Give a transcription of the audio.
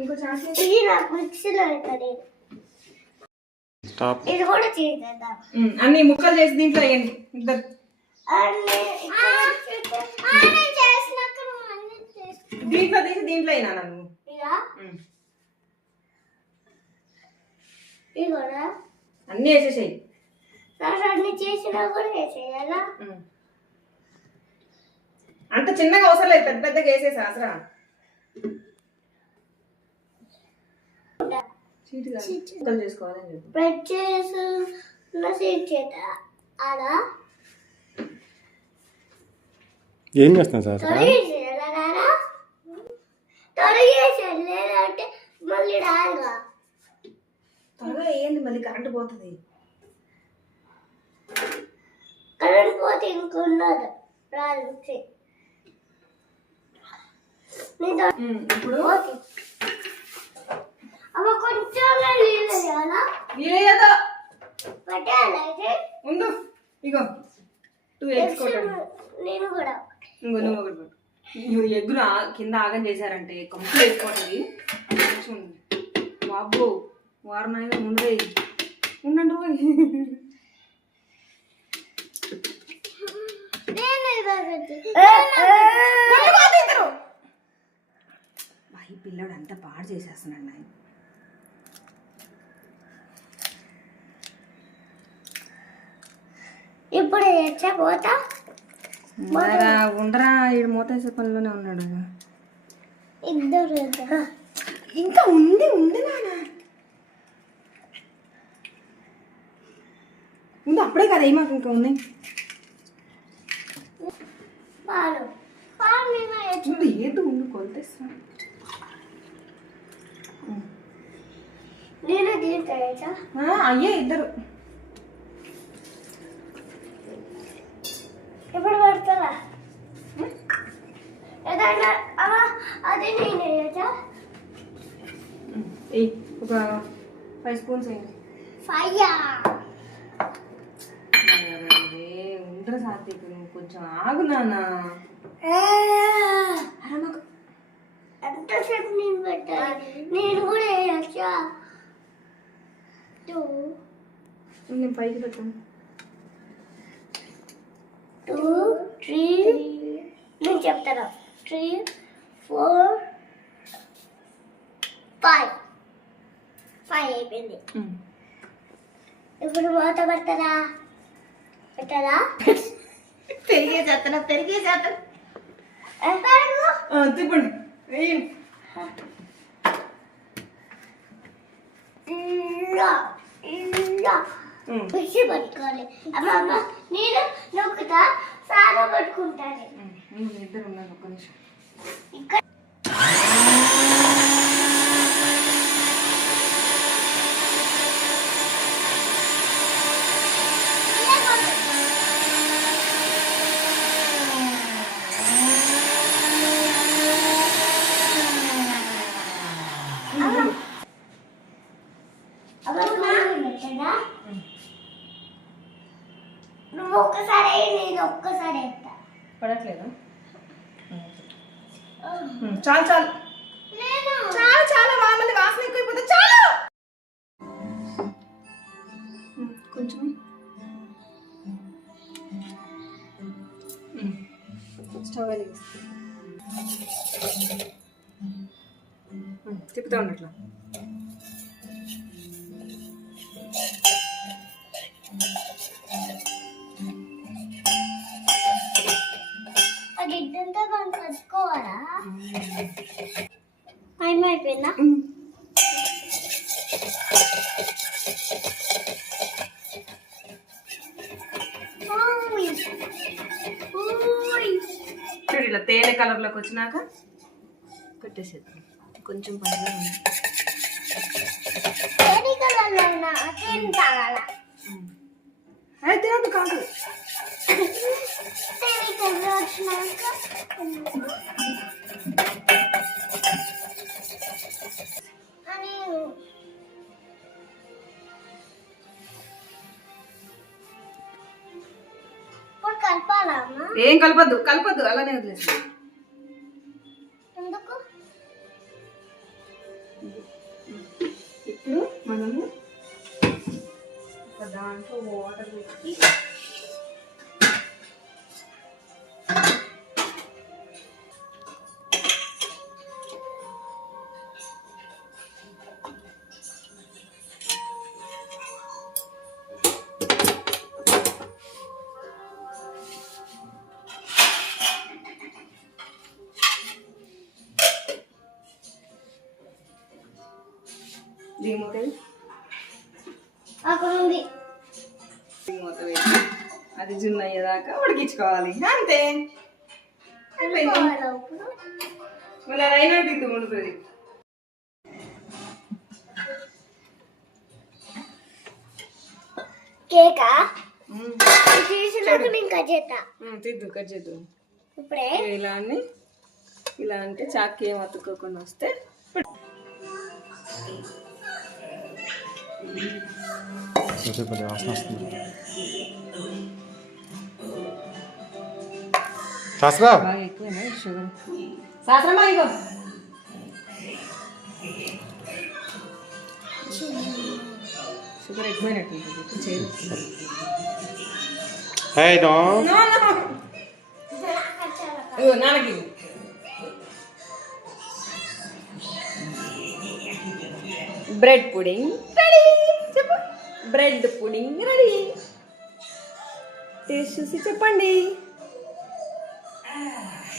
ఇంకో ఛాన్స్ ఇది నాకు మిక్సీలో అవుతుంది. ఇది కూడా చేసేద్దాం. అన్ని ముక్కలు చేసి దీంట్లో వేయండి. ఇద్దరు దీంట్లో తీసి దీంట్లో అయినా నన్ను అన్ని వేసేసాయి. అన్ని చేసినా కూడా వేసేయాలా? అంత చిన్నగా అవసరం లేదు, పెద్ద పెద్దగా వేసేసా అసలు. చేసుకోవాలని ఏం చేస్తాను సార్? లేదంటే మళ్ళీ రాగా త్వరగా వేయండి, మళ్ళీ కరెంట్ పోతుంది. కరెంట్ పోతే ఇంకున్నది రాదు. ఇప్పుడు అమ్మ కొంచెం నీళ్ళు వేయాలా? పెట్టాలైతే ముందు ఇగో 2 eggs నేను కూడా ఇంకో నువ్వు ఒకటి పెట్టు. ఎగ్గులు కింద ఆగం చేశారంటే కంప్లీట్ వేసుకోవట్లేదు. బాబు వారనాయన ముందే ఉండండి రోజు. ఈ పిల్లడు అంతా పాడు చేసేస్తున్నాడు నాయన. ఇప్పుడు పోతా ఉండరా, ఈడు మూతేసే పనిలోనే ఉన్నాడు. ఇద్దరు ఇంకా ఉంది నాన్న ముందు అప్పుడే కదా మాకు ఇంకా ఉన్నాయి. ఏదో ఉండు కొలితేస్తా. అయ్యే ఇద్దరు ఇప్పుడు పడతారా? ఏదైనా అది నేను ఒక 5 spoons వేయండి. ఉండరా సాత్విక్, కొంచెం ఆగు నాన్న. ఎంతసేపు నేను పెట్టాలి? నేను కూడా వేయచ్చా? నేను పైకి పెట్టాను. 2 3 నేను చెప్తాను. 3 4 5 అయిపోయింది. ఇప్పుడు మూత పెట్టరా? పెరిగే చేస్తాను తిప్పండి. మిక్సీ పట్టుకోవాలి. అమ్మ నేను నొక్కుతా, సారా పట్టుకుంటాను. ఇద్దరు ఉన్నారు, ఒక్క నిమిషం. ఇక్కడ నువ్వు ఒక్కసారి నేను ఒక్కసారి వేస్తా. పడట్లేదు. చాలు చాలు మళ్ళీ వాసన ఎక్కువైపోతే చాలు. కొంచెం స్టవ్ వెలిగిస్తా. తిప్పుతా ఉన్నట్లా. గిడ్డంతా మనం కట్టుకోవాలా? టైం అయిపోయిందా? చూడు ఇలా తేనె కలర్లోకి వచ్చినాక పెట్టేసేద్దాం. కొంచెం పండుగ తేనె కలర్లో ఉన్నా తేనె తాగాల. అయితే తినద్దు కాదు. తేనె కలర్ వచ్చినాక అని కలపాలా? ఏం కలపద్దు అలానే వదిలేసి. ఎందుకు? మనము ఒక దాంట్లో వాటర్ పెట్టి అక్కడ ఉంది. మూత వేసి అది జున్ను అయ్యేదాకా ఉడికించుకోవాలి అంతే. కలుపుకోవాలా ఇప్పుడు? మళ్ళీ అది అయినా తింటూ ఉంటుంది. కేకా చేసినాక నేను కట్ చేస్తా. తిద్దు కట్ చేద్దాం ఇప్పుడే ఇలా అని. ఇలా అంటే చాక్కి ఏం అతుక్కోకుండా వస్తే కొద్దిగా వాసన వస్తుంది. శాస్త్రా బాగా ఎక్కువైనా షుగర్. శాస్త్రమా ఇగో షుగర్ ఎక్కువైనట్టు చేదు. హే నో ఇగో నాన్నకి బ్రెడ్ పుడింగ్ రెడీ. చెప్పు. Bread pudding ready. టేస్ట్ చూసి చెప్పండి.